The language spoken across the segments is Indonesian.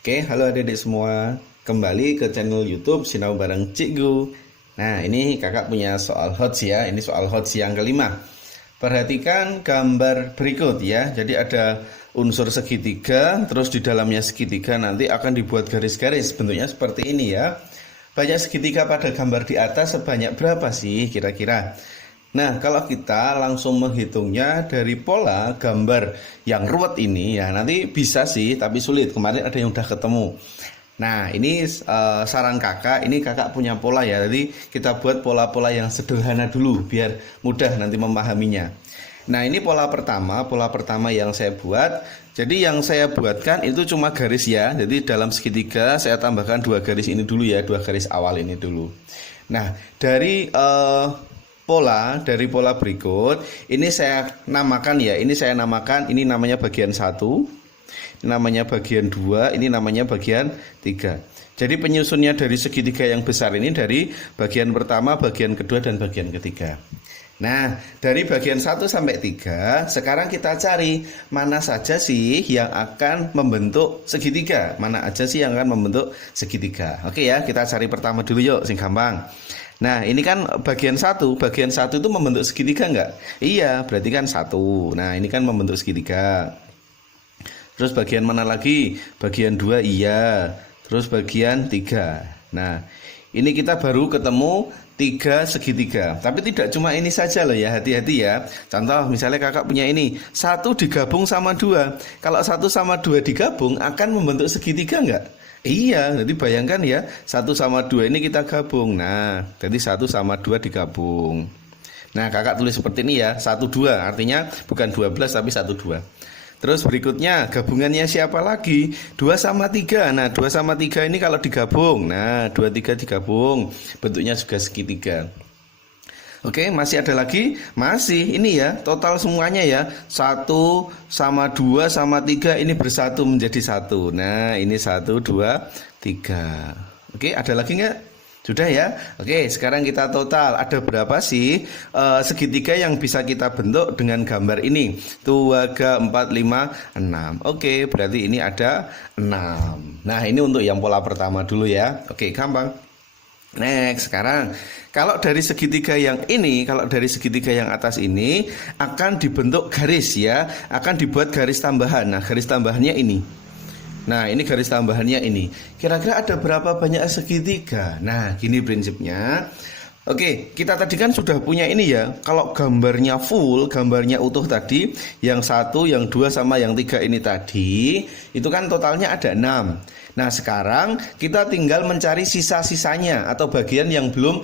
Oke, halo adik-adik semua. Kembali ke channel YouTube Sinau Bareng Cikgu. Nah, ini kakak punya soal HOTS ya. Ini soal HOTS yang kelima. Perhatikan gambar berikut ya. Jadi ada unsur segitiga, terus di dalamnya segitiga nanti akan dibuat garis-garis. Bentuknya seperti ini ya. Banyak segitiga pada gambar di atas sebanyak berapa sih kira-kira? Nah, kalau kita langsung menghitungnya dari pola gambar yang ruwet ini ya, nanti bisa sih, tapi sulit. Kemarin ada yang udah ketemu. Nah, ini saran kakak, ini kakak punya pola ya. Jadi kita buat pola-pola yang sederhana dulu biar mudah nanti memahaminya. Nah, ini pola pertama yang saya buat. Jadi yang saya buatkan itu cuma garis ya. Jadi dalam segitiga saya tambahkan dua garis ini dulu ya, dua garis awal ini dulu. Nah, dari pola berikut ini saya namakan ya, ini namanya bagian 1, ini namanya bagian 2, ini namanya bagian 3. Jadi penyusunnya dari segitiga yang besar ini dari bagian pertama, bagian kedua, dan bagian ketiga. Nah, dari bagian 1 sampai 3 sekarang kita cari mana saja sih yang akan membentuk segitiga, mana aja sih yang akan membentuk segitiga. Oke ya, kita cari pertama dulu yuk, sing gampang. Nah, ini kan bagian 1 itu membentuk segitiga enggak? Iya, berarti kan 1. Nah, ini kan membentuk segitiga. Terus bagian mana lagi? Bagian 2 iya. Terus bagian 3. Nah, ini kita baru ketemu 3 segitiga. Tapi tidak cuma ini saja loh ya, hati-hati ya. Contoh misalnya kakak punya ini, 1 digabung sama 2. Kalau 1 sama 2 digabung akan membentuk segitiga enggak? Iya, jadi bayangkan ya, 1 sama 2 ini kita gabung. Nah, jadi 1 sama 2 digabung. Nah, kakak tulis seperti ini ya, 1, 2. Artinya bukan 12 tapi 1, 2. Terus berikutnya, gabungannya siapa lagi? 2 sama 3. Nah, 2 sama 3 ini kalau digabung. Nah, 2, 3 digabung. Bentuknya juga segitiga. Oke, masih ada lagi? Masih, ini ya, total semuanya ya, 1 sama 2 sama 3 ini bersatu menjadi 1. Nah, ini 1, 2, 3. Oke, ada lagi nggak? Sudah ya? Oke, sekarang kita total. Ada berapa sih segitiga yang bisa kita bentuk dengan gambar ini? 2, 3, 4, 5, 6. Oke, berarti ini ada 6. Nah, ini untuk yang pola pertama dulu ya. Oke, gampang. Next, sekarang kalau dari segitiga yang ini, kalau dari segitiga yang atas ini akan dibentuk garis ya, akan dibuat garis tambahan. Nah, garis tambahannya ini. Nah, ini garis tambahannya ini. Kira-kira ada berapa banyak segitiga? Nah, gini prinsipnya. Oke, kita tadi kan sudah punya ini ya. Kalau gambarnya full, gambarnya utuh tadi, yang 1, yang 2, sama yang 3 ini tadi, itu kan totalnya ada 6. Nah, sekarang kita tinggal mencari sisa-sisanya atau bagian yang belum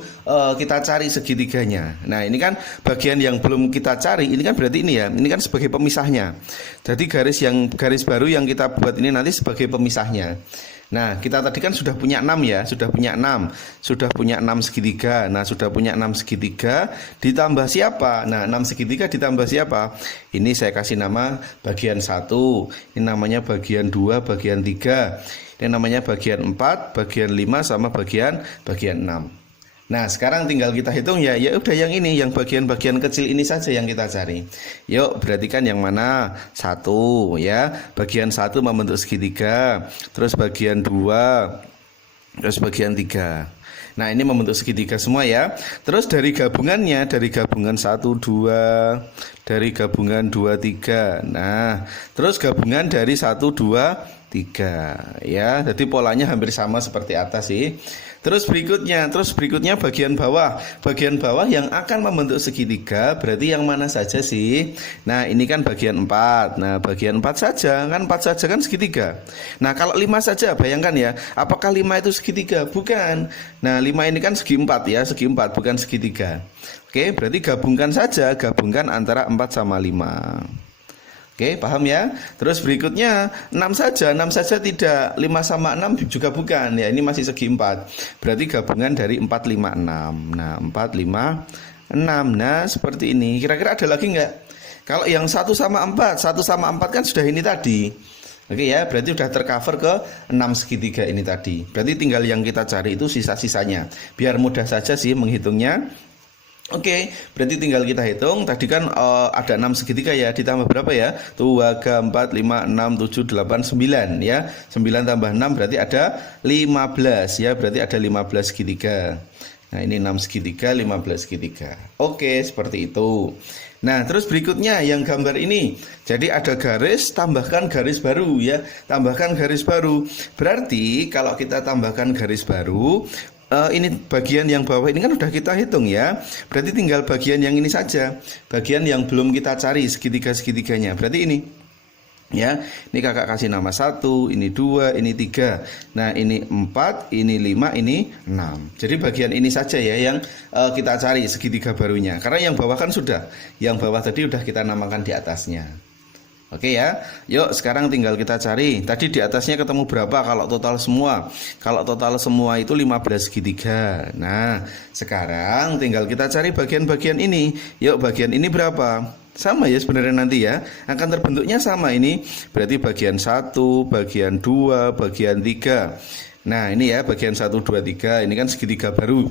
kita cari segitiganya. Nah, ini kan bagian yang belum kita cari, ini kan berarti ini ya, ini kan sebagai pemisahnya. Jadi garis baru yang kita buat ini nanti sebagai pemisahnya. Nah, kita tadi kan sudah punya 6 ya, sudah punya 6 segitiga. Nah, sudah punya 6 segitiga ditambah siapa? Nah, 6 segitiga ditambah siapa? Ini saya kasih nama bagian 1, ini namanya bagian 2, bagian 3. Ini namanya bagian 4, bagian 5, sama bagian 6. Nah, sekarang tinggal kita hitung ya. Ya udah yang ini, yang bagian-bagian kecil ini saja yang kita cari. Yuk, perhatikan yang mana? 1 ya. Bagian 1 membentuk segitiga. Terus bagian 2. Terus bagian 3. Nah, ini membentuk segitiga semua ya. Terus dari gabungannya, dari gabungan 1, 2, dari gabungan 2, 3. Nah, terus gabungan dari 1, 2, 3 ya. Jadi polanya hampir sama seperti atas sih. Terus berikutnya bagian bawah. Bagian bawah yang akan membentuk segitiga berarti yang mana saja sih? Nah, ini kan bagian 4. Nah, bagian 4 saja, kan 4 saja kan segitiga. Nah, kalau 5 saja bayangkan ya, apakah 5 itu segitiga? Bukan. Nah, 5 ini kan segi 4 ya, segi 4 bukan segitiga. Oke, berarti gabungkan antara 4 sama 5. Oke, paham ya? Terus berikutnya 6 saja tidak, 5 sama 6 juga bukan. Ya, ini masih segi 4. Berarti gabungan dari 4, 5, 6. Nah, 4, 5, 6. Nah, seperti ini. Kira-kira ada lagi nggak? Kalau yang 1 sama 4 kan sudah ini tadi. Oke ya, berarti sudah tercover ke 6 segitiga ini tadi. Berarti tinggal yang kita cari itu sisa-sisanya. Biar mudah saja sih menghitungnya. Oke, berarti tinggal kita hitung. Tadi kan ada 6 segitiga ya, ditambah berapa ya? 2, 3, 4, 5, 6, 7, 8, 9 ya. 9 tambah 6 berarti ada 15 ya, berarti ada 15 segitiga. Nah, ini 6 segitiga, 15 segitiga. Oke, seperti itu. Nah, terus berikutnya yang gambar ini. Jadi ada garis, tambahkan garis baru ya. Tambahkan garis baru. Berarti kalau kita tambahkan garis baru, ini bagian yang bawah ini kan udah kita hitung ya. Berarti tinggal bagian yang ini saja. Bagian yang belum kita cari segitiga-segitiganya. Berarti ini. Ya, ini kakak kasih nama 1, ini 2, ini 3. Nah, ini 4, ini 5, ini 6. Jadi bagian ini saja ya yang kita cari segitiga barunya. Karena yang bawah kan sudah. Yang bawah tadi udah kita namakan di atasnya. Oke ya. Yuk, sekarang tinggal kita cari. Tadi di atasnya ketemu berapa kalau total semua? Kalau total semua itu 15 segitiga. Nah, sekarang tinggal kita cari bagian-bagian ini. Yuk, bagian ini berapa? Sama ya sebenarnya nanti ya. Akan terbentuknya sama ini. Berarti bagian 1, bagian 2, bagian 3. Nah, ini ya bagian 1, 2, 3. Ini kan segitiga baru.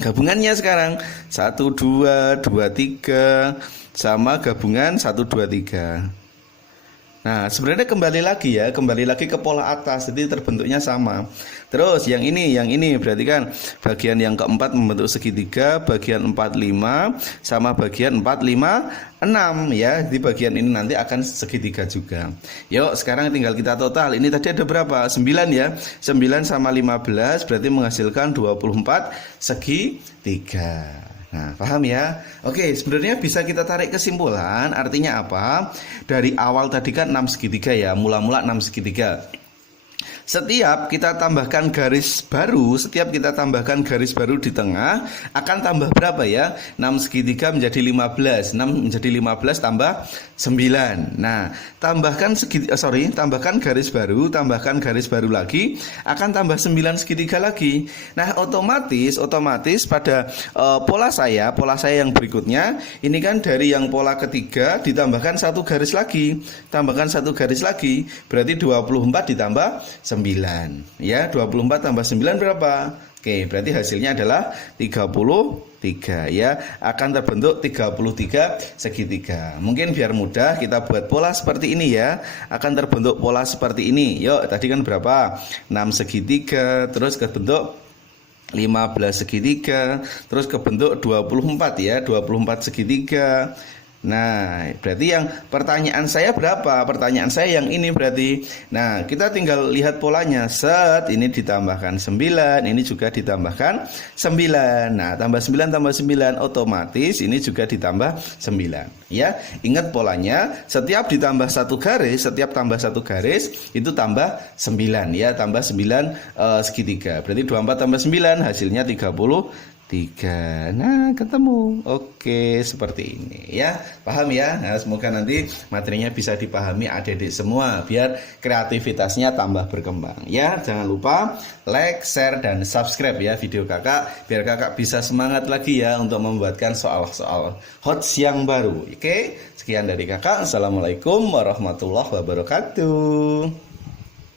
Gabungannya sekarang 1, 2, 2, 3 sama gabungan 1, 2, 3. Nah, sebenarnya kembali lagi ke pola atas, jadi terbentuknya sama. Terus yang ini berarti kan bagian yang keempat membentuk segitiga, bagian 4, 5 sama bagian 4, 5, 6 ya. Di bagian ini nanti akan segitiga juga. Yuk, sekarang tinggal kita total. Ini tadi ada berapa? 9 ya. 9 sama 15 berarti menghasilkan 24 segitiga. Nah, paham ya? Oke, sebenarnya bisa kita tarik kesimpulan. Artinya apa? Dari awal tadi kan 6 segitiga ya. Mula-mula 6 segitiga. Setiap kita tambahkan garis baru di tengah, akan tambah berapa ya? 6 segitiga menjadi 15. 6 menjadi 15 tambah 9. Nah, tambahkan garis baru lagi, akan tambah 9 segitiga lagi. Nah, otomatis pada pola saya yang berikutnya, ini kan dari yang pola ketiga ditambahkan 1 garis lagi. Tambahkan 1 garis lagi, berarti 24 ditambah 9 ya. 24 tambah 9 berapa? Oke, berarti hasilnya adalah 33 ya. Akan terbentuk 33 segitiga. Mungkin biar mudah kita buat pola seperti ini ya. Akan terbentuk pola seperti ini. Yuk, tadi kan berapa? 6 segitiga, terus kebentuk 15 segitiga, terus kebentuk 24 ya, 24 segitiga. Nah, berarti yang pertanyaan saya berapa? Pertanyaan saya yang ini berarti. Nah, kita tinggal lihat polanya. Set, ini ditambahkan 9, ini juga ditambahkan 9. Nah, tambah 9 otomatis ini juga ditambah 9. Ya, ingat polanya, setiap ditambah 1 garis, itu tambah 9 ya, tambah 9 segitiga. Berarti 24 tambah 9 hasilnya 33. Nah, ketemu. Oke, seperti ini ya. Paham ya? Nah, semoga nanti materinya bisa dipahami adik-adik semua biar kreativitasnya tambah berkembang. Ya, jangan lupa like, share dan subscribe ya video kakak biar kakak bisa semangat lagi ya untuk membuatkan soal-soal HOTS yang baru. Oke, sekian dari kakak. Assalamualaikum warahmatullahi wabarakatuh.